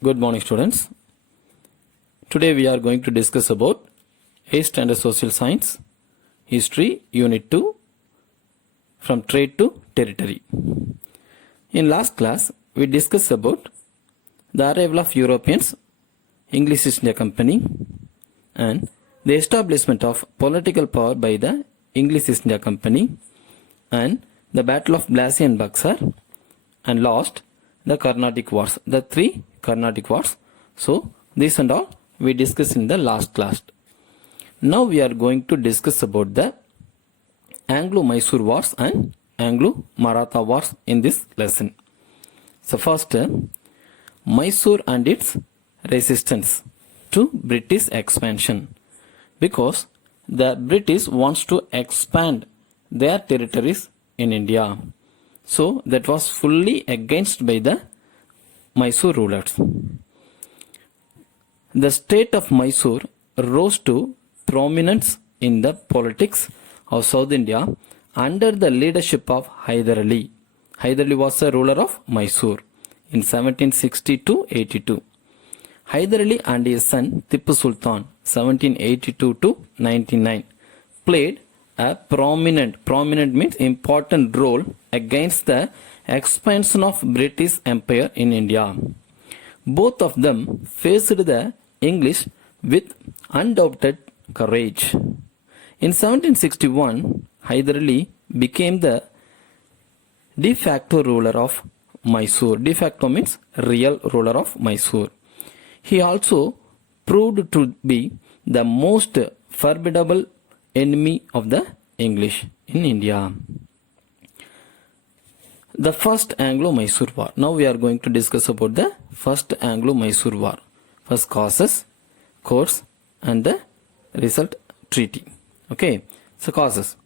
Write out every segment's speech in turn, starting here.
Good morning, students. Today we are going to discuss about 8th Standard Social Science, History, Unit 2, from Trade to Territory. In last class, we discussed about the arrival of Europeans, English East India Company, and the establishment of political power by the English East India Company, and the Battle of Plassey and Buxar, and last, the Carnatic Wars, the three Carnatic Wars. So, this and all we discussed in the last class. Now we are going to discuss about the Anglo-Mysore Wars and Anglo-Maratha Wars in this lesson. So first, Mysore and its resistance to British expansion, because the British wants to expand their territories in India. So that was fully against by the Mysore rulers. The state of Mysore rose to prominence in the politics of South India under the leadership of Hyder Ali. Hyder Ali was the ruler of Mysore in 1760-82. Hyder Ali and his son Tipu Sultan 1782-99 played a prominent means important role against the expansion of British Empire in India. Both of them faced the English with undoubted courage. In 1761, Hyder Ali became the de facto ruler of Mysore. De facto means real ruler of Mysore. He also proved to be the most formidable enemy of the English in India. The first Anglo-Mysore War. Now we are going to discuss about the first Anglo-Mysore War. First causes, course, and the result treaty. Okay, so causes.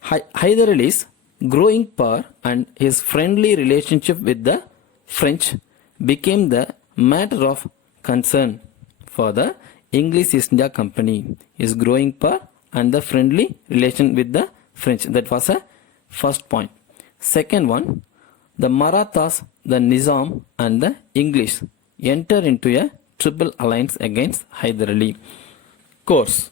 Hyder Ali's growing power and his friendly relationship with the French became the matter of concern for the English East India Company. His growing power and the friendly relation with the French. That was a first point. Second one, the Marathas, the Nizam and the English enter into a triple alliance against Hyder Ali. Course.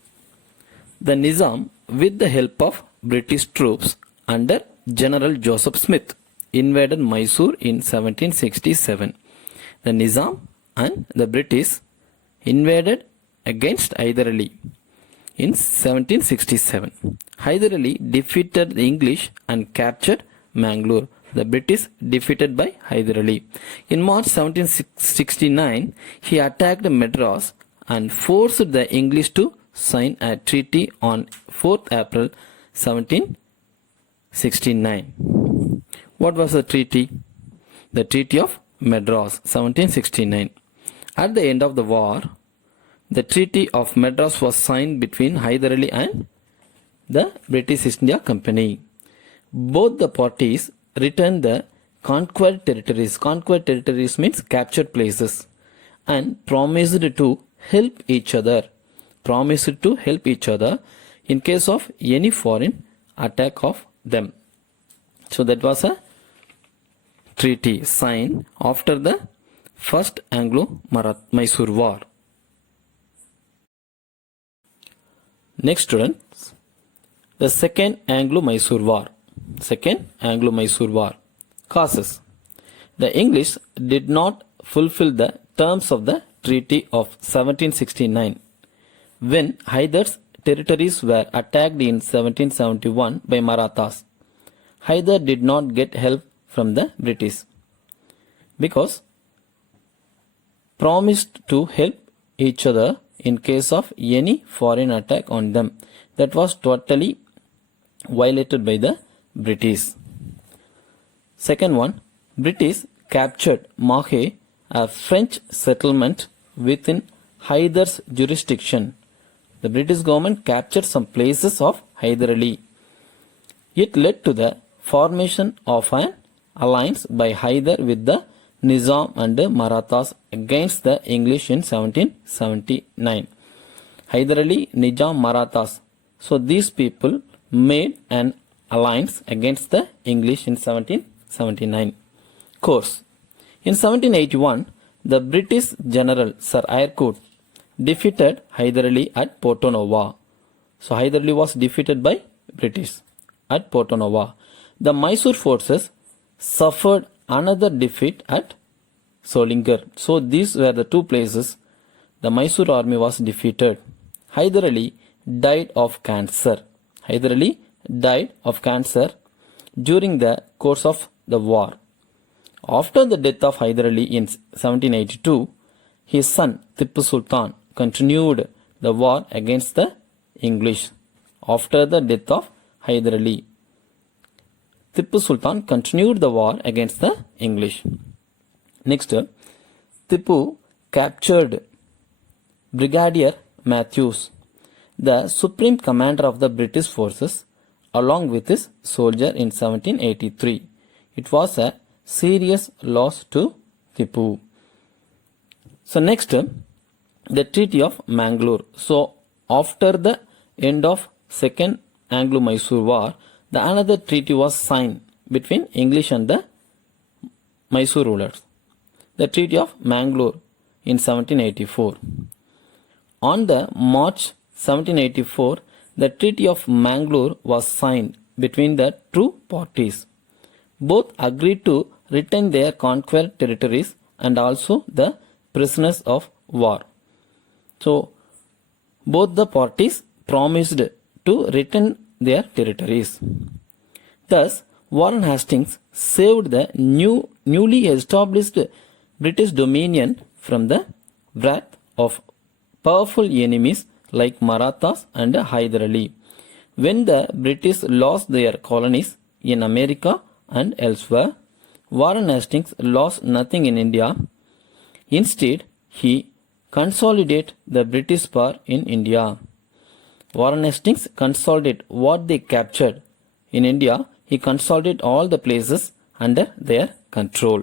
The Nizam, with the help of British troops under General Joseph Smith, invaded Mysore in 1767. The Nizam and the British invaded against Hyder Ali in 1767. Hyder Ali defeated the English and captured Mangalore. The British defeated by Hyder Ali. In March 1769, he attacked Madras and forced the English to sign a treaty on 4th April 1769. What was the treaty? The Treaty of Madras 1769. At the end of the war, the Treaty of Madras was signed between Hyder Ali and the British East India Company. Both the parties returned the conquered territories. Conquered territories means captured places, and promised to help each other. Promised to help each other in case of any foreign attack of them. So that was a treaty signed after the first Anglo-Mysore War. Next, students, the second Anglo-Mysore War. Second Anglo-Mysore War. Causes. The English did not fulfill the terms of the Treaty of 1769. When Hyder's territories were attacked in 1771 by Marathas, Hyder did not get help from the British because promised to help each other in case of any foreign attack on them. That was totally violated by the British. Second one, British captured Mahe, a French settlement within Hyder's jurisdiction. The British government captured some places of Hyder Ali. It led to the formation of an alliance by Hyder with the Nizam and Marathas against the English in 1779. Hyder Ali, Nizam, Marathas. So these people made an alliance against the English in 1779. Course. In 1781, the British General Sir Eyre defeated Hyder Ali at Porto Nova. So Hyder Ali was defeated by British at Porto Nova. The Mysore forces suffered another defeat at Solinger. So these were the two places the Mysore army was defeated. Hyder Ali died of cancer. Hyder Ali died of cancer during the course of the war. After the death of Hyder Ali in 1782, his son Tipu Sultan continued the war against the English. After the death of Hyder Ali, Tipu Sultan continued the war against the English. Next, Tipu captured Brigadier Matthews, the supreme commander of the British forces, along with his soldier in 1783. It was a serious loss to Tipu. So next, the Treaty of Mangalore. So after the end of Second Anglo-Mysore War, the another treaty was signed between English and the Mysore rulers. The Treaty of Mangalore in 1784. On the March 1784, the Treaty of Mangalore was signed between the two parties. Both agreed to retain their conquered territories and also the prisoners of war. So, both the parties promised to retain their territories. Thus, Warren Hastings saved the newly established British dominion from the wrath of powerful enemies like Marathas and Hyder Ali. When the British lost their colonies in America and elsewhere, Warren Hastings lost nothing in India. Instead, he consolidated the British power in India. Warren Hastings consolidated what they captured in India. He consolidated all the places under their control.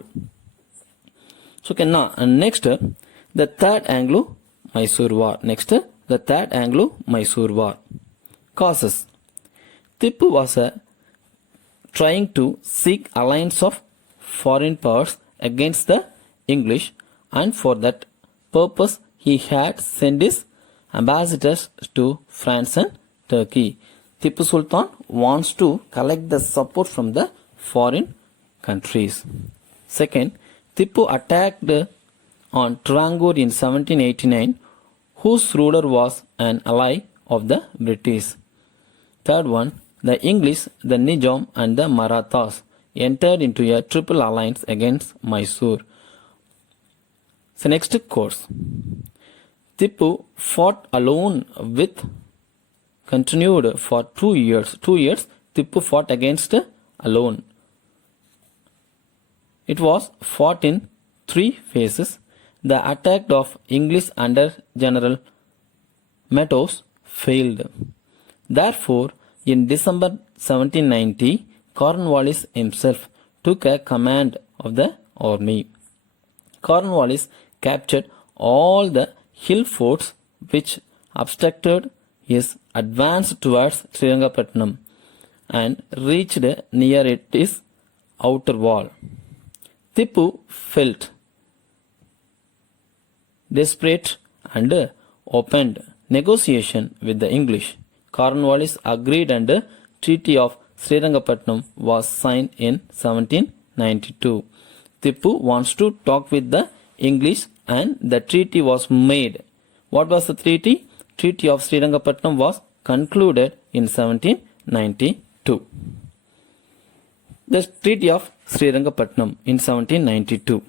So, now next, the Third Anglo-Mysore War. Next, the Third Anglo-Mysore War. Causes. Tipu was trying to seek alliance of foreign powers against the English, and for that purpose he had sent his ambassadors to France and Turkey. Tipu Sultan wants to collect the support from the foreign countries. Second, Tipu attacked on Trarangore in 1789, whose ruler was an ally of the British. Third one, the English, the Nizam and the Marathas entered into a triple alliance against Mysore. So next course. Tipu fought alone with continued for 2 years. 2 years Tipu fought against alone. It was fought in 3 phases. The attack of English under General Matthews failed. Therefore, in December 1790, Cornwallis himself took a command of the army. Cornwallis captured all the hill forts which obstructed his advance towards Srirangapatnam and reached near its outer wall. Tipu felt desperate and opened negotiation with the English. Cornwallis agreed and the Treaty of Srirangapatnam was signed in 1792. Tipu wants to talk with the English and the treaty was made. What was the treaty? Treaty of Srirangapatnam was concluded in 1792. The Treaty of Srirangapatnam in 1792.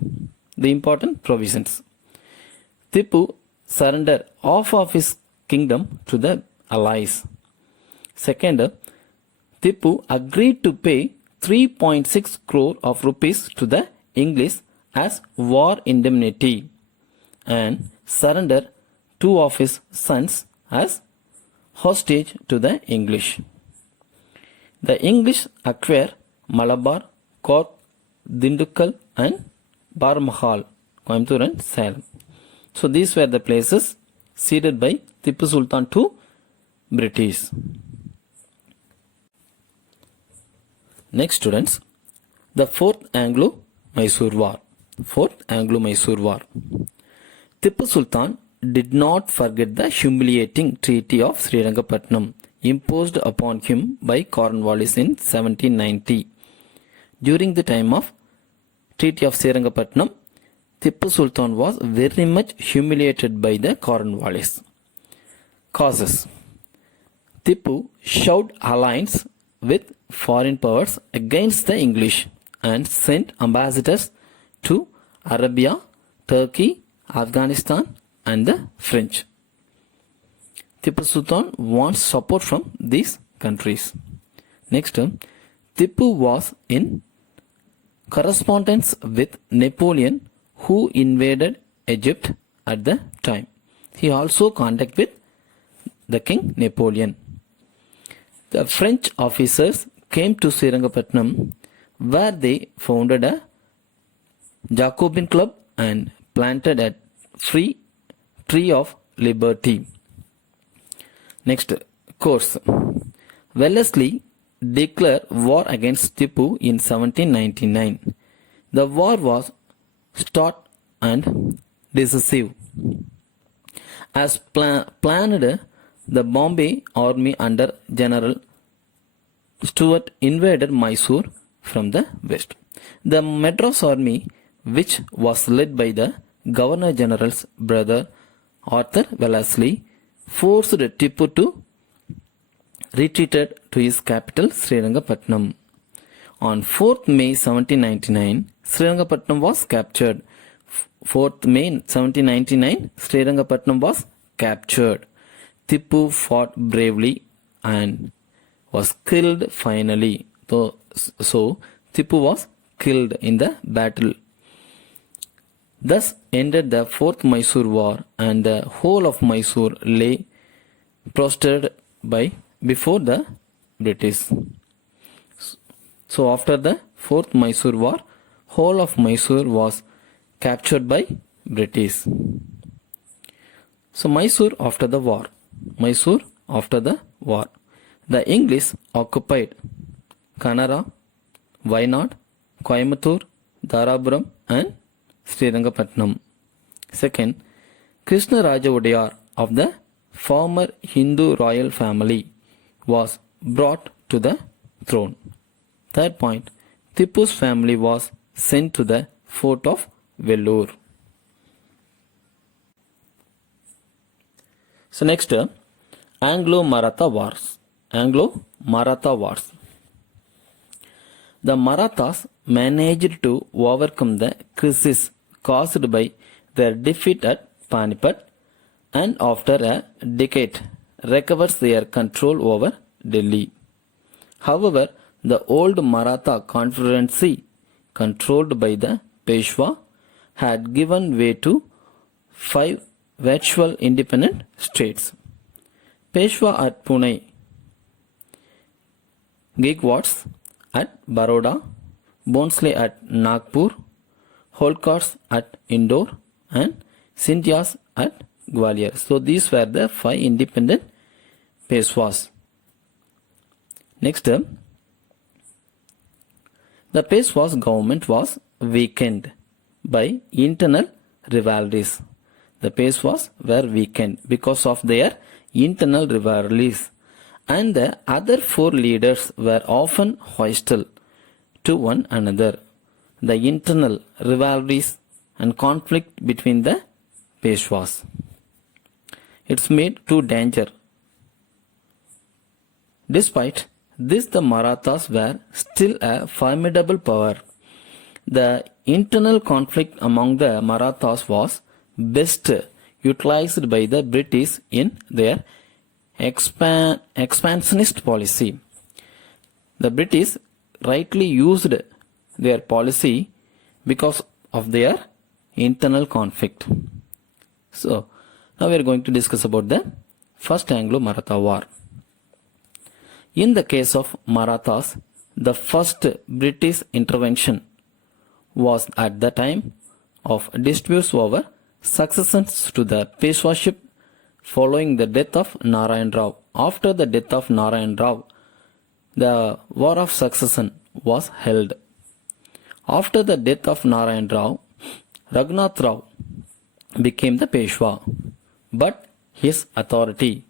The important provisions. Tipu surrendered half of his kingdom to the allies. Second, Tipu agreed to pay 3.6 crore of rupees to the English as war indemnity and surrender 2 of his sons as hostage to the English. The English acquired Malabar, Cork, Dindukkal and Barmahal, Coimbatore and Salem. So these were the places ceded by Tipu Sultan to British. Next students, the Fourth Anglo-Mysore War. Fourth Anglo-Mysore War. Tipu Sultan did not forget the humiliating Treaty of Srirangapatnam imposed upon him by Cornwallis in 1790. During the time of Treaty of Srirangapatnam, Tipu Sultan was very much humiliated by the Cornwallis. Causes. Tipu showed alliance with foreign powers against the English and sent ambassadors to Arabia, Turkey, Afghanistan and the French. Tipu Sultan wants support from these countries. Next, Tipu was in correspondence with Napoleon, who invaded Egypt at the time. He also contacted with the King Napoleon. The French officers came to Srirangapatnam, where they founded a Jacobin club and planted a free tree of liberty. Next, course. Wellesley declared war against Tipu in 1799. The war was short and decisive. As planned, the Bombay army under General Stuart invaded Mysore from the west. The Madras army, which was led by the Governor General's brother Arthur Wellesley, forced Tipu to retreated to his capital Srirangapatnam. On 4th May 1799, Srirangapatnam was captured. 4th May 1799, Srirangapatnam was captured. Tipu fought bravely and was killed finally. So Tipu was killed in the battle. Thus ended the 4th Mysore War, and the whole of Mysore lay prostrate before the British. So after the 4th Mysore War, whole of Mysore was captured by British. So Mysore after the war. Mysore after the war. The English occupied Kanara, Wayanad, Coimbatore, Dharapuram and Srirangapatnam. Second, Krishna Raja Odayar of the former Hindu royal family was brought to the throne. Third point, Tipu's family was sent to the fort of Vellore. So next, Anglo-Maratha Wars. Anglo-Maratha Wars. The Marathas managed to overcome the crisis caused by their defeat at Panipat, and after a decade recovers their control over Delhi. However, the old Maratha confederacy controlled by the Peshwa had given way to 5 virtual independent states. Peshwa at Pune, Gaikwads at Baroda, Bhonsle at Nagpur, Holkars at Indore and Scindias at Gwalior. So these were the 5 independent Peshwas. Next, the Peshwa's government was weakened by internal rivalries. The Peshwas were weakened because of their internal rivalries, and the other 4 leaders were often hostile to one another. The internal rivalries and conflict between the Peshwas. It's made to danger. Despite this, the Marathas were still a formidable power. The internal conflict among the Marathas was best utilized by the British in their expansionist policy. The British rightly used their policy because of their internal conflict. So, now we are going to discuss about the First Anglo-Maratha War. In the case of Marathas, the first British intervention was at the time of disputes over successions to the Peshwaship following the death of Narayan Rao. After the death of Narayan Rao, the War of Succession was held. After the death of Narayan Rao, Raghunath Rao became the Peshwa, but his authority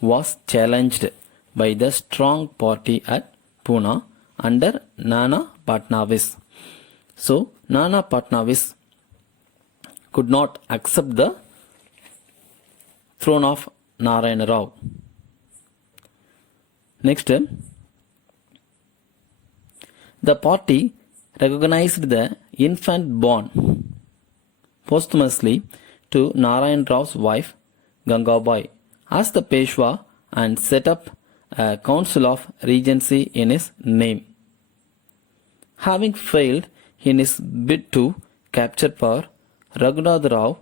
was challenged by the strong party at Pune under Nana Patnavis. So, Nana Patnavis could not accept the throne of Narayana Rao. Next, the party recognized the infant born posthumously to Narayan Rao's wife Gangabai as the Peshwa and set up a council of regency in his name. Having failed in his bid to capture power, Raghunath Rao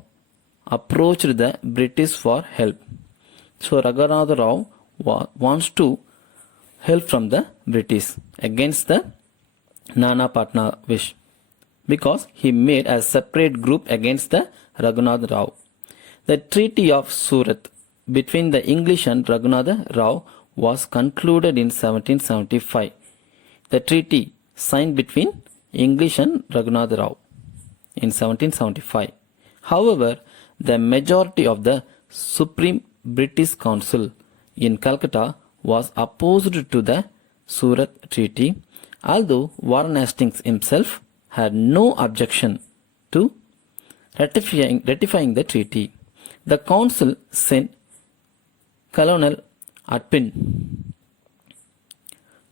approached the British for help. So Raghunath Rao wants to help from the British against the Nana Patnavis because he made a separate group against the Raghunath Rao. The Treaty of Surat between the English and Raghunath Rao was concluded in 1775. The treaty signed between English and Raghunath Rao in 1775. However, the majority of the Supreme British Council in Calcutta was opposed to the Surat Treaty, although Warren Hastings himself had no objection to ratifying the treaty. The council sent Colonel Atpin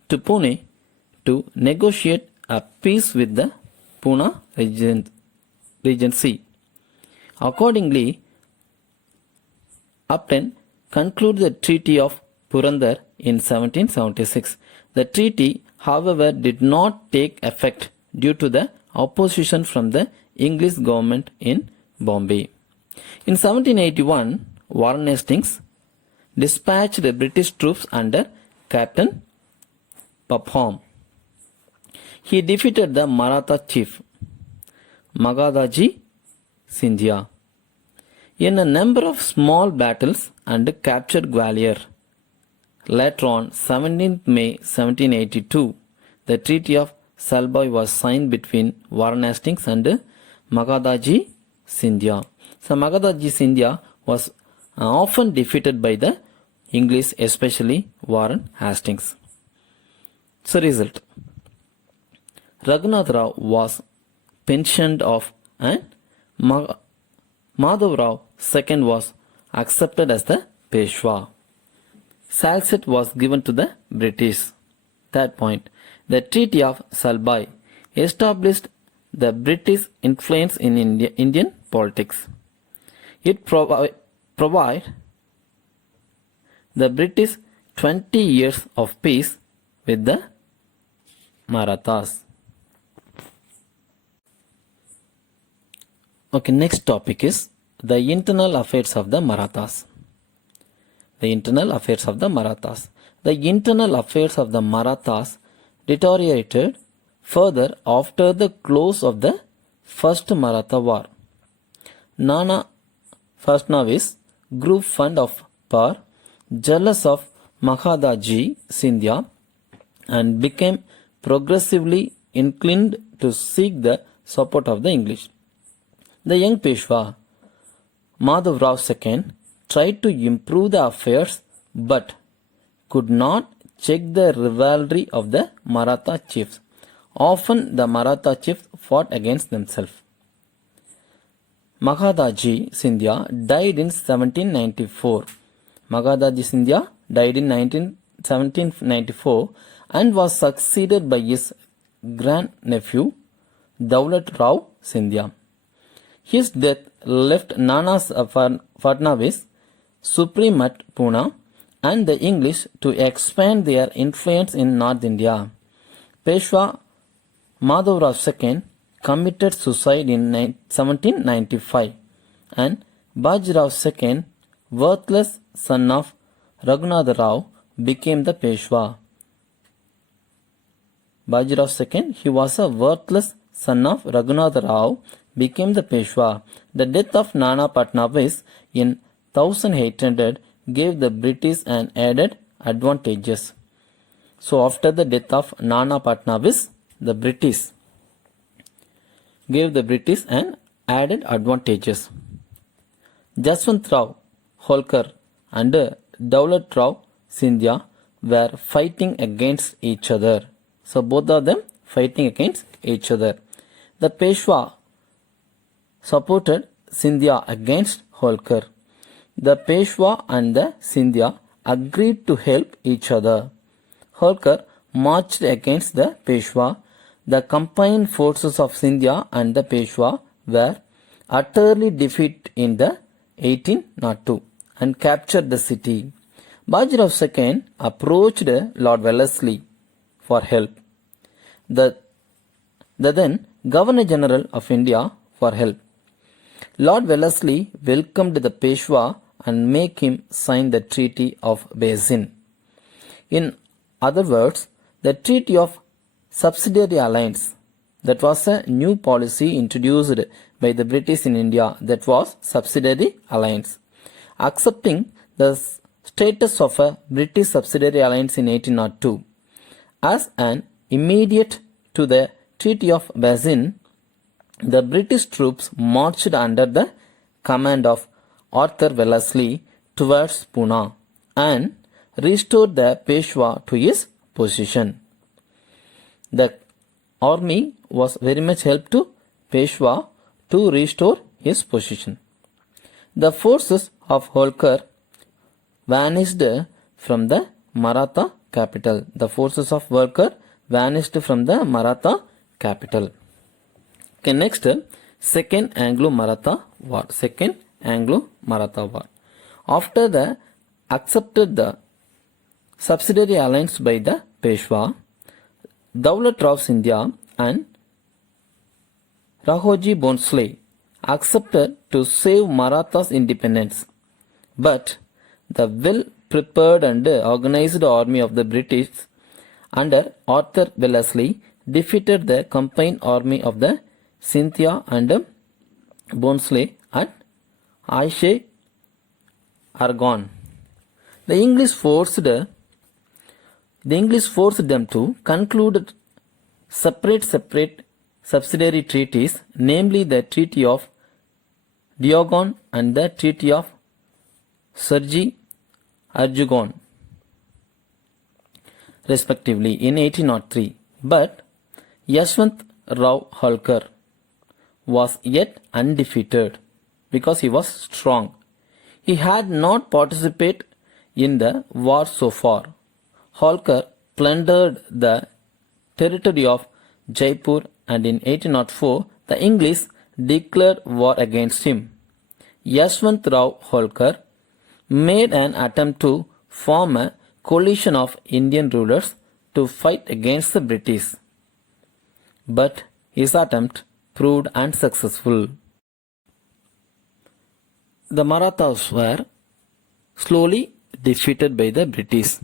to Pune to negotiate a peace with the Pune Regency. Accordingly, Upton concluded the Treaty of Purandar in 1776. The treaty, however, did not take effect due to the opposition from the English government in Bombay. In 1781, Warren Hastings dispatched the British troops under Captain Popham. He defeated the Maratha chief Magadhaji Scindia in a number of small battles and captured Gwalior. Later on, 17th May 1782, the Treaty of Salbai was signed between Warren Hastings and Magadhaji Scindia. So Magadhaji Scindia was often defeated by the English, especially Warren Hastings. So result, Raghunath Rao was pensioned off and Madhav Rao II was accepted as the Peshwa. Salsette was given to the British. Third point, the Treaty of Salbai established the British influence in Indian politics. It provided the British 20 years of peace with the Marathas. Okay, next topic is the internal affairs of the Marathas. The internal affairs of the Marathas. The internal affairs of the Marathas deteriorated further after the close of the First Maratha War. Nana Patnavis grew fond of power, jealous of Magadhaji Scindia, and became progressively inclined to seek the support of the English. The young Peshwa, Madhav Rao II, tried to improve the affairs but could not check the rivalry of the Maratha chiefs. Often the Maratha chiefs fought against themselves. Magadhaji Scindia died in 1794. Magadhaji Scindia died in 1794 and was succeeded by his grandnephew Daulat Rao Scindia. His death left Nana Patnavis supreme at Pune and the English to expand their influence in North India. Peshwa Madhav Rao II committed suicide in 1795 and Bajirao II, worthless son of Raghunath Rao, became the Peshwa. Bajirao II, he was a worthless son of Raghunath Rao, became the Peshwa. The death of Nana Patnavis in 1800 gave the British an added advantages. So after the death of Nana Patnavis, the British gave the British an added advantages. Jaswantrao Holkar and Daulat Scindia were fighting against each other. So both of them fighting against each other. The Peshwa supported Scindia against Holkar. The Peshwa and the Scindia agreed to help each other. Holkar marched against the Peshwa. The combined forces of Scindia and the Peshwa were utterly defeated in the 1802 and captured the city. Bajirao II approached Lord Wellesley for help. The then Governor General of India for help. Lord Wellesley welcomed the Peshwa and made him sign the Treaty of Basin. In other words, the Treaty of Subsidiary Alliance. That was a new policy introduced by the British in India, that was subsidiary alliance. Accepting the status of a British subsidiary alliance in 1802. As an immediate to the Treaty of Basin, the British troops marched under the command of Arthur Wellesley towards Pune and restored the Peshwa to his position. The army was very much helped to Peshwa to restore his position. The forces of Holkar vanished from the Maratha capital. The forces of Holkar vanished from the Maratha capital. Okay, next, Second Anglo-Maratha War. Second Anglo-Maratha War. After the accepted the subsidiary alliance by the Peshwa, Daulat Rao Scindia and Rahoji Bhonsle accepted to save Maratha's independence. But the well-prepared and organized army of the British under Arthur Wellesley defeated the combined army of the Scindia and Bhonsle at Aishe Argonne. The English forced them to conclude separate subsidiary treaties, namely the Treaty of Diogon and the Treaty of Sergi Arjugon, respectively, in 1803. But Yashwant Rao Holkar was yet undefeated because he was strong. He had not participated in the war so far. Holkar plundered the territory of Jaipur and in 1804 the English declared war against him. Yashwant Rao Holkar made an attempt to form a coalition of Indian rulers to fight against the British. But his attempt proved unsuccessful. The Marathas were slowly defeated by the British.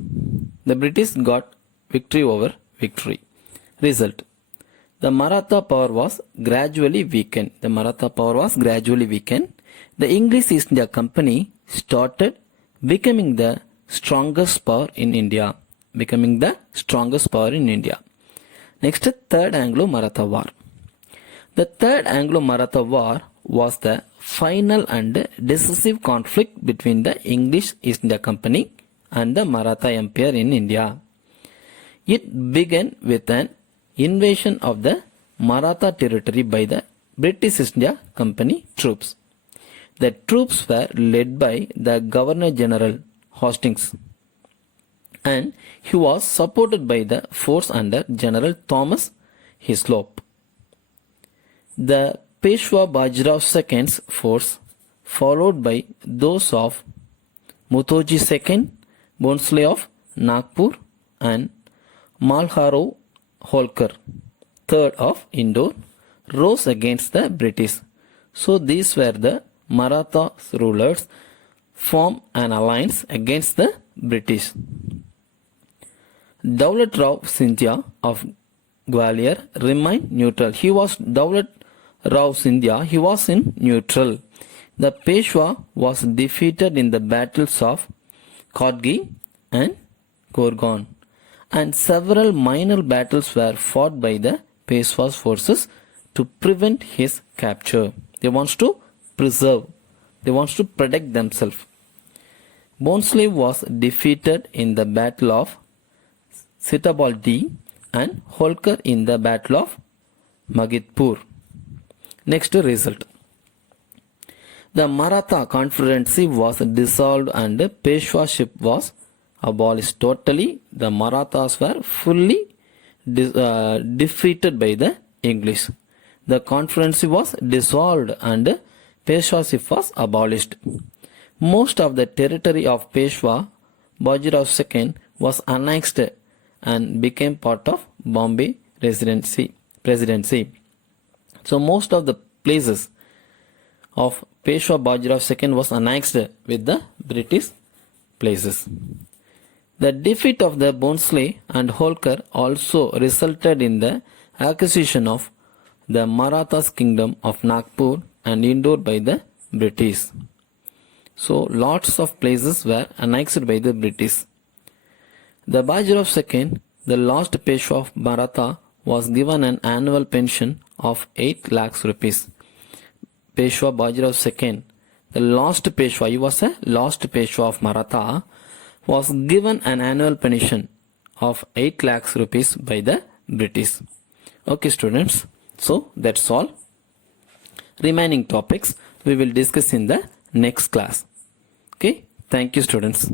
The British got victory over victory. Result: the Maratha power was gradually weakened. The English East India Company started becoming the strongest power in India. Next, Third Anglo-Maratha War. The Third Anglo-Maratha War was the final and decisive conflict between the English East India Company and the Maratha Empire in India. It began with an invasion of the Maratha territory by the British East India Company troops. The troops were led by the Governor General Hastings, and he was supported by the force under General Thomas Hislop. The Peshwa Bajirao II's force, followed by those of Muthoji II, Bhonsle of Nagpur, and Malharo Holkar III of Indore, rose against the British. So these were the Maratha rulers formed an alliance against the British. Daulat Rao Scindia of Gwalior remained neutral. He was in neutral. The Peshwa was defeated in the battles of Khatgi and Gorgon, and several minor battles were fought by the Peshwa's forces to prevent his capture. They wants to preserve. They wants to protect themselves. Bonslev was defeated in the Battle of Sitabaldi and Holkar in the Battle of Magidpur. Next result. The Maratha Confederacy was dissolved and Peshwaship was abolished. Totally, the Marathas were fully defeated by the English. The Confederacy was dissolved and Peshwaship was abolished. Most of the territory of Peshwa Bajirao II was annexed and became part of Bombay Presidency. So most of the places of Peshwa Bajirao II was annexed with the British places. The defeat of the Bhonsle and Holkar also resulted in the acquisition of the Marathas kingdom of Nagpur and Indore by the British. So lots of places were annexed by the British. The Bajirao II, the last Peshwa of Maratha, was given an annual pension of 8 lakhs rupees. Peshwa Bajirao II, the last Peshwa, he was a last Peshwa of Maratha, was given an annual pension of 8 lakhs rupees by the British. Okay students, so that's all. Remaining topics we will discuss in the next class. Okay, thank you students.